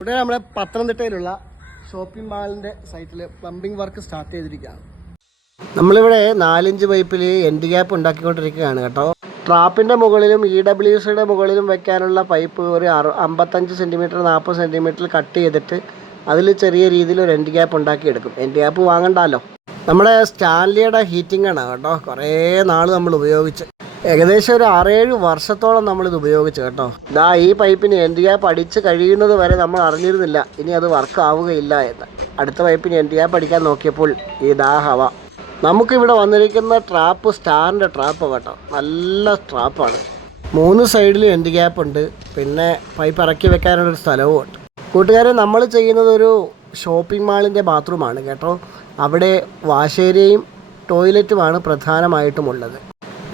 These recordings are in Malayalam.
ഇവിടെ നമ്മുടെ പത്തനംതിട്ടയിലുള്ള ഷോപ്പിംഗ് മാളിൻ്റെ സൈറ്റിൽ പ്ലംബിംഗ് വർക്ക് സ്റ്റാർട്ട് ചെയ്തിരിക്കുകയാണ്. നമ്മളിവിടെ 4-ഇഞ്ച് പൈപ്പിൽ എൻഡ് ഗ്യാപ്പ് ഉണ്ടാക്കിക്കൊണ്ടിരിക്കുകയാണ് കേട്ടോ. ട്രാപ്പിൻ്റെ മുകളിലും EWCയുടെ മുകളിലും വെക്കാനുള്ള പൈപ്പ് ഒരു 55 സെൻറ്റിമീറ്റർ 40 സെൻറ്റിമീറ്ററിൽ കട്ട് ചെയ്തിട്ട് അതിൽ ചെറിയ രീതിയിൽ ഒരു എൻഡ് ഗ്യാപ്പ് ഉണ്ടാക്കിയെടുക്കും. എൻഡ് ഗ്യാപ്പ് വാങ്ങണ്ടല്ലോ. നമ്മുടെ സ്റ്റാൻലിയുടെ ഹീറ്റിംഗ് ആണ് കേട്ടോ. കുറേ നാൾ നമ്മൾ ഉപയോഗിച്ച് ഏകദേശം ഒരു 6-7 വർഷത്തോളം നമ്മളിത് ഉപയോഗിച്ച് കേട്ടോ. ഈ പൈപ്പിന് എൻഡ് ഗ്യാപ്പ് അടിച്ച് കഴിയുന്നത് വരെ നമ്മൾ അറിഞ്ഞിരുന്നില്ല ഇനി അത് വർക്ക് ആവുകയില്ല എന്ന്. അടുത്ത പൈപ്പിന് എൻഡ് ഗ്യാപ്പ് അടിക്കാൻ നോക്കിയപ്പോൾ ഹവ. നമുക്കിവിടെ വന്നിരിക്കുന്ന ട്രാപ്പ് സ്റ്റാറിൻ്റെ ട്രാപ്പ് കേട്ടോ. നല്ല ട്രാപ്പാണ്. 3 സൈഡിലും എൻഡ് ഗ്യാപ്പ് ഉണ്ട്. പിന്നെ പൈപ്പ് ഇറക്കി വെക്കാനുള്ളൊരു സ്ഥലവും ഉണ്ട്. കൂട്ടുകാരെ, നമ്മൾ ചെയ്യുന്നത് ഒരു ഷോപ്പിംഗ് മാളിൻ്റെ ബാത്റൂമാണ് കേട്ടോ. അവിടെ വാഷ് ഏരിയയും ടോയ്ലറ്റുമാണ് പ്രധാനമായിട്ടുമുള്ളത്.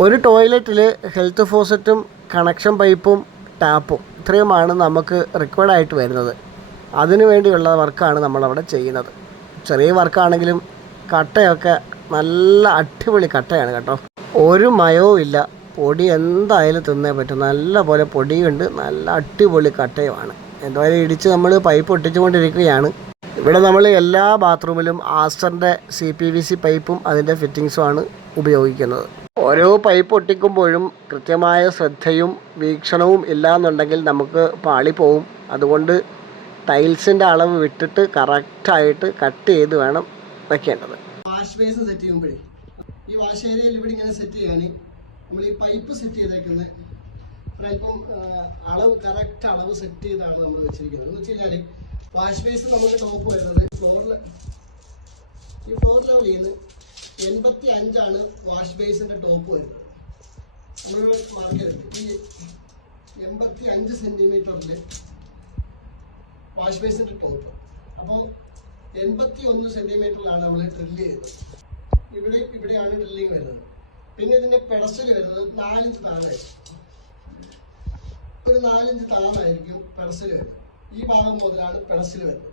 ഒരു ടോയ്ലറ്റിൽ ഹെൽത്ത് ഫോസറ്റും കണക്ഷൻ പൈപ്പും ടാപ്പും ഇത്രയുമാണ് നമുക്ക് റിക്വയർഡായിട്ട് വരുന്നത്. അതിനു വേണ്ടിയുള്ള വർക്കാണ് നമ്മളവിടെ ചെയ്യുന്നത്. ചെറിയ വർക്കാണെങ്കിലും കട്ടയൊക്കെ നല്ല അടിപൊളി കട്ടയാണ് കേട്ടോ. ഒരു മയവും ഇല്ല. പൊടി എന്തായാലും തിന്നേ പറ്റും. നല്ല പോലെ പൊടിയുണ്ട്. നല്ല അടിപൊളി കട്ടയുമാണ്. എന്തായാലും ഇടിച്ച് നമ്മൾ പൈപ്പ് ഒട്ടിച്ചുകൊണ്ടിരിക്കുകയാണ്. ഇവിടെ നമ്മൾ എല്ലാ ബാത്റൂമിലും ആസ്റ്ററിൻ്റെ CPVC പൈപ്പും അതിൻ്റെ ഫിറ്റിങ്സുമാണ് ഉപയോഗിക്കുന്നത്. ഓരോ പൈപ്പ് ഒട്ടിക്കുമ്പോഴും കൃത്യമായ ശ്രദ്ധയും വീക്ഷണവും ഇല്ലയെന്നുണ്ടെങ്കിൽ നമുക്ക് പാളിപ്പോവും. അതുകൊണ്ട് ടൈൽസിൻ്റെ അളവ് വിട്ടിട്ട് കറക്റ്റായിട്ട് കട്ട് ചെയ്ത് വേണം വയ്ക്കേണ്ടത്. വാഷ് ബേസ് സെറ്റ് ചെയ്യുമ്പോഴേ ഈ വാഷ് ഏരിയയിൽ ഇവിടെ ഇങ്ങനെ സെറ്റ് ചെയ്യാൻ നമ്മൾ ഈ പൈപ്പ് സെറ്റ് ചെയ്തേക്കുന്നത് ഇപ്പം അളവ് കറക്റ്റ് അളവ് സെറ്റ് ചെയ്താണ് നമ്മൾ വെച്ചിരിക്കുന്നത്. എന്ന് വെച്ച് കഴിഞ്ഞാൽ വാഷ് ബേസ് നമുക്ക് ടോപ്പ് വരുന്നത് ഫ്ലോർ ലെവലിൽ നിന്ന് 85 വാഷ് ബേസിൻ്റെ ടോപ്പ് വരുന്നത്. മാർക്കറ്റ് ഈ 85 സെൻറ്റിമീറ്ററിൽ വാഷ് ബേസിൻ്റെ ടോപ്പ്. അപ്പോൾ 81 സെൻറ്റിമീറ്ററിലാണ് നമ്മൾ ഡ്രില്ല് ചെയ്യുന്നത്. ഇവിടെയാണ് ഡ്രില്ലിങ് വരുന്നത്. പിന്നെ ഇതിൻ്റെ പെഡസ്റ്റൽ വരുന്നത് 4 ഇഞ്ച് താഴായിരിക്കും. ഒരു 4 ഇഞ്ച് താഴായിരിക്കും പെഡസ്റ്റൽ വരുന്നത്. ഈ ഭാഗം മുതലാണ് പെഡസ്റ്റൽ വരുന്നത്.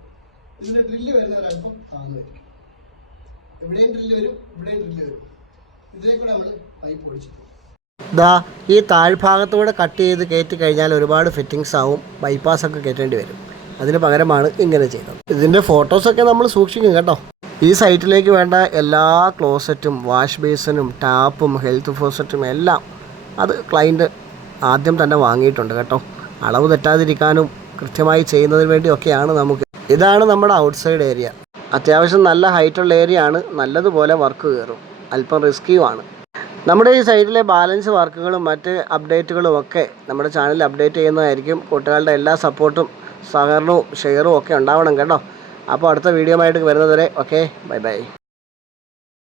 ഇതിൻ്റെ ഡ്രില്ല് വരുന്ന ഒരല്പം താഴ്ന്നിരിക്കും. ഇവിടെയും ഡ്രില്ല് വരും, ഇവിടെയും ഡ്രില്ല് വരും. ഇതിനെ കൂടെ നമ്മൾ പൈപ്പ് ഒഴിച്ചിട്ടുണ്ട്. ഈ താഴ്ഭാഗത്തൂടെ കട്ട് ചെയ്ത് കയറ്റി കഴിഞ്ഞാൽ ഒരുപാട് ഫിറ്റിങ്സ് ആവും. ബൈപ്പാസൊക്കെ കയറ്റേണ്ടി വരും. അതിന് പകരമാണ് ഇങ്ങനെ ചെയ്യുന്നത്. ഇതിൻ്റെ ഫോട്ടോസൊക്കെ നമ്മൾ സൂക്ഷിക്കും കേട്ടോ. ഈ സൈറ്റിലേക്ക് വേണ്ട എല്ലാ ക്ലോസറ്റും വാഷ് ബേസിനും ടാപ്പും ഹെൽത്ത് ഫോസറ്റും എല്ലാം അത് ക്ലയൻറ്റ് ആദ്യം തന്നെ വാങ്ങിയിട്ടുണ്ട് കേട്ടോ. അളവ് തെറ്റാതിരിക്കാനും കൃത്യമായി ചെയ്യുന്നതിന് വേണ്ടിയൊക്കെയാണ് നമുക്ക്. ഇതാണ് നമ്മുടെ ഔട്ട്സൈഡ് ഏരിയ. അത്യാവശ്യം നല്ല ഹൈറ്റുള്ള ഏരിയ ആണ്. നല്ലതുപോലെ വർക്ക് കയറും. അല്പം റിസ്ക്കിയുമാണ്. നമ്മുടെ ഈ സൈറ്റിലെ ബാലൻസ് വർക്കുകളും മറ്റ് അപ്ഡേറ്റുകളും ഒക്കെ നമ്മുടെ ചാനലിൽ അപ്ഡേറ്റ് ചെയ്യുന്നതായിരിക്കും. കുട്ടികളുടെ എല്ലാ സപ്പോർട്ടും സഹകരണവും ഷെയറും ഒക്കെ ഉണ്ടാവണം കേട്ടോ. അപ്പോൾ അടുത്ത വീഡിയോ ആയിട്ട് വരുന്നതുവരെ ഓക്കെ, ബൈ ബൈ.